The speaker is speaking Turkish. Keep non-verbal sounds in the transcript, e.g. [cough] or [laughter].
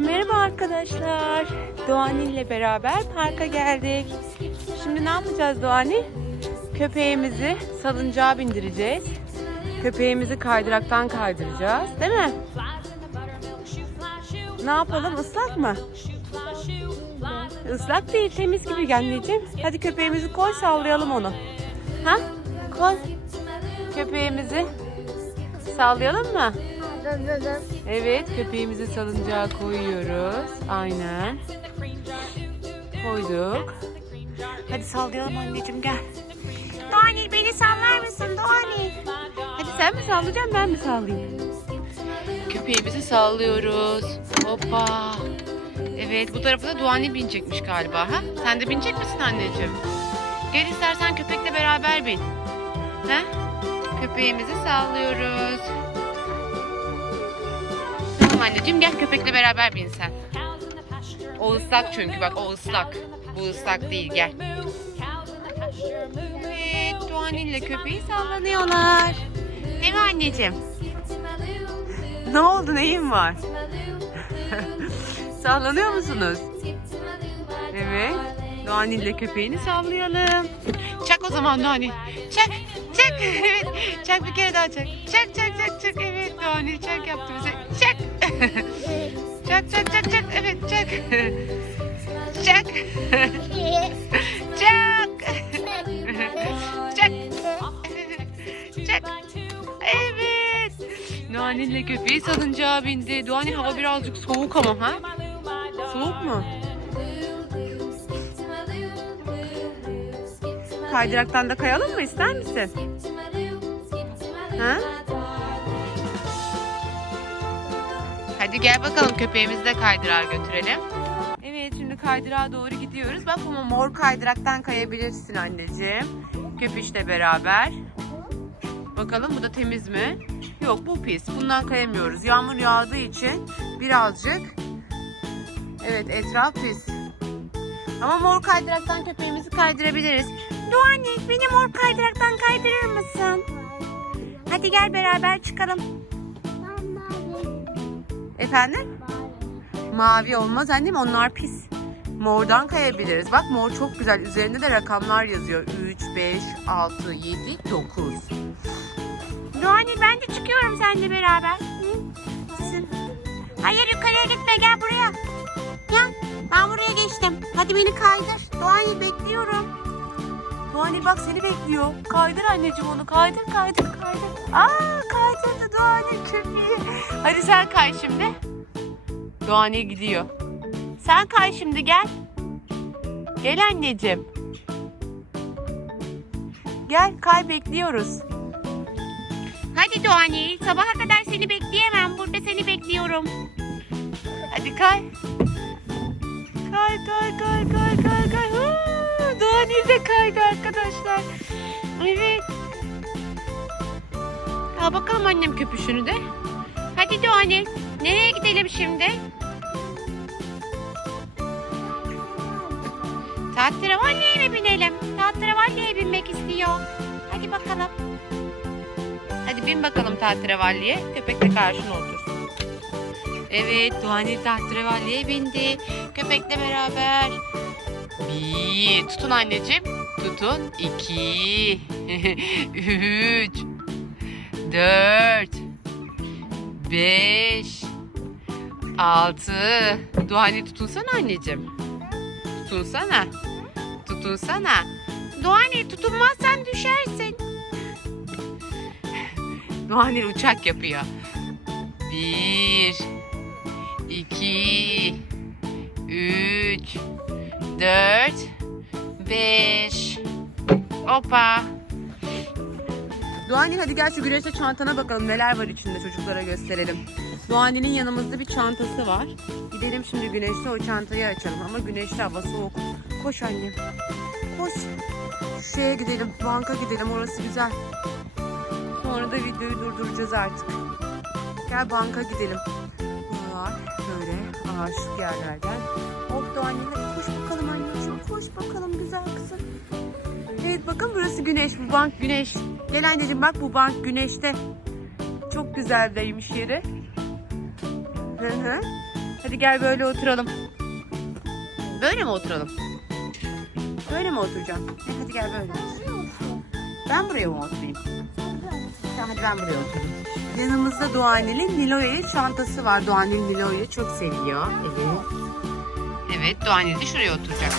Merhaba arkadaşlar. Doğani ile beraber parka geldik. Şimdi ne yapacağız Doğani? Köpeğimizi salıncağa bindireceğiz. Köpeğimizi kaydıraktan kaydıracağız. Değil mi? Ne yapalım? Islak mı? Islak değil, temiz gibi anneciğim. Hadi köpeğimizi koy, sallayalım onu. Ha? Koy. Köpeğimizi sallayalım mı? Evet, köpeğimizi salıncağa koyuyoruz. Aynen. Koyduk. Hadi sallayalım anneciğim gel. Doğanil beni sallar mısın Doğanil? Hadi sen mi sallayacaksın ben mi sallayayım? Köpeğimizi sallıyoruz. Hoppa. Evet bu tarafa da Doğanil binecekmiş galiba ha? Sen de binecek misin anneciğim? Gel istersen köpekle beraber bin. Ha? Köpeğimizi sallıyoruz. Tamam anneciğim gel köpekle beraber bin sen. O ıslak çünkü bak o ıslak. Bu ıslak değil gel. Evet Doğan ile köpeği sallanıyorlar. Değil mi anneciğim? Ne oldu neyin var? [laughs] Sallanıyor musunuz? Evet. Doğan ile köpeğini sallayalım. Çak o zaman Doğan Çak, çak. [laughs] Evet. Çak bir kere daha çak. Çak, çak, çak, çak. Evet Doğan çak yaptı bize. Çak. [laughs] çak, çak, çak, çak. Evet çak. [laughs] çak. çak. [laughs] çak. çak. Evet. Doğan'ın köpeği salıncağa bindi. Doğan'ın hava birazcık soğuk ama ha? Soğuk mu? Kaydıraktan da kayalım mı ister misin? Ha? Hadi gel bakalım köpeğimizi de kaydırağa götürelim. Evet şimdi kaydırağa doğru gidiyoruz. Bak ama mor kaydıraktan kayabilirsin anneciğim. Köpüşle beraber. Bakalım bu da temiz mi? Yok bu pis. Bundan kayamıyoruz. Yağmur yağdığı için birazcık Evet etraf pis. Ama mor kaydıraktan köpeğimizi kaydırabiliriz. Doğanne beni mor kaydıraktan kaydırır mısın? Hadi gel beraber çıkalım. Efendim? Mavi olmaz annem onlar pis. Mordan kayabiliriz. Bak mor çok güzel. Üzerinde de rakamlar yazıyor. 3, 5, 6, 7, 9. Doğanne ben de çıkıyorum seninle beraber. Hı? Sizin- Hayır yukarıya gitme gel buraya. Gel ben buraya geçtim. Hadi beni kaydır. Doğanne bekliyorum. Doğanne bak seni bekliyor. Kaydır anneciğim onu. Kaydır kaydır kaydır. Aa kaydırdı Doğanne köpeği. Hadi sen kay şimdi. Doğanne gidiyor. Sen kay şimdi gel. Gel anneciğim. Gel kay bekliyoruz. Hadi Doğanne sabaha kadar seni bekleyemem. Burada seni bekliyorum. Hadi kay. Kay kay kay kay kay de kaydı arkadaşlar. Evet. Al bakalım annem köpüşünü de. Hadi Doğanil. Nereye gidelim şimdi? Tahterevalliye mi binelim? Tahterevalliye binmek istiyor. Hadi bakalım. Hadi bin bakalım tahterevalliye. Köpek de karşına otursun. Evet Doğanil tahterevalliye bindi. Köpekle beraber. Bir. Tutun anneciğim. Tutun. İki. [laughs] Üç. Dört. Beş. Altı. Doğanil tutunsana anneciğim. Tutunsana. Tutunsana. Doğanil tutunmazsan düşersin. Doğanil uçak yapıyor. Bir, iki, üç, dört, beş. Hoppa. Doğanil hadi gel şu güneşte çantana bakalım neler var içinde çocuklara gösterelim. Doğanil'in yanımızda bir çantası var. Gidelim şimdi güneşte o çantayı açalım ama güneşte hava soğuk. Koş annem. Koş. Şeye gidelim, banka gidelim orası güzel. Sonra da videoyu durduracağız artık. Gel banka gidelim. Buralar böyle ağaçlık yerlerden. Of da koş bakalım güzel kızım. Evet bakın burası güneş bu bank güneş. Gel anneciğim bak bu bank güneşte. Çok güzeldeymiş yeri. Hı hı. Hadi gel böyle oturalım. Böyle mi oturalım? Böyle mi oturacağım? E, hadi gel böyle. Ben buraya mı oturayım? Tamam hadi ben buraya oturayım. Yanımızda Doğanil'in Nilo'ya çantası var. Doğanil Nilo'yu çok seviyor. Evet. Evet Doğanil de şuraya oturacak.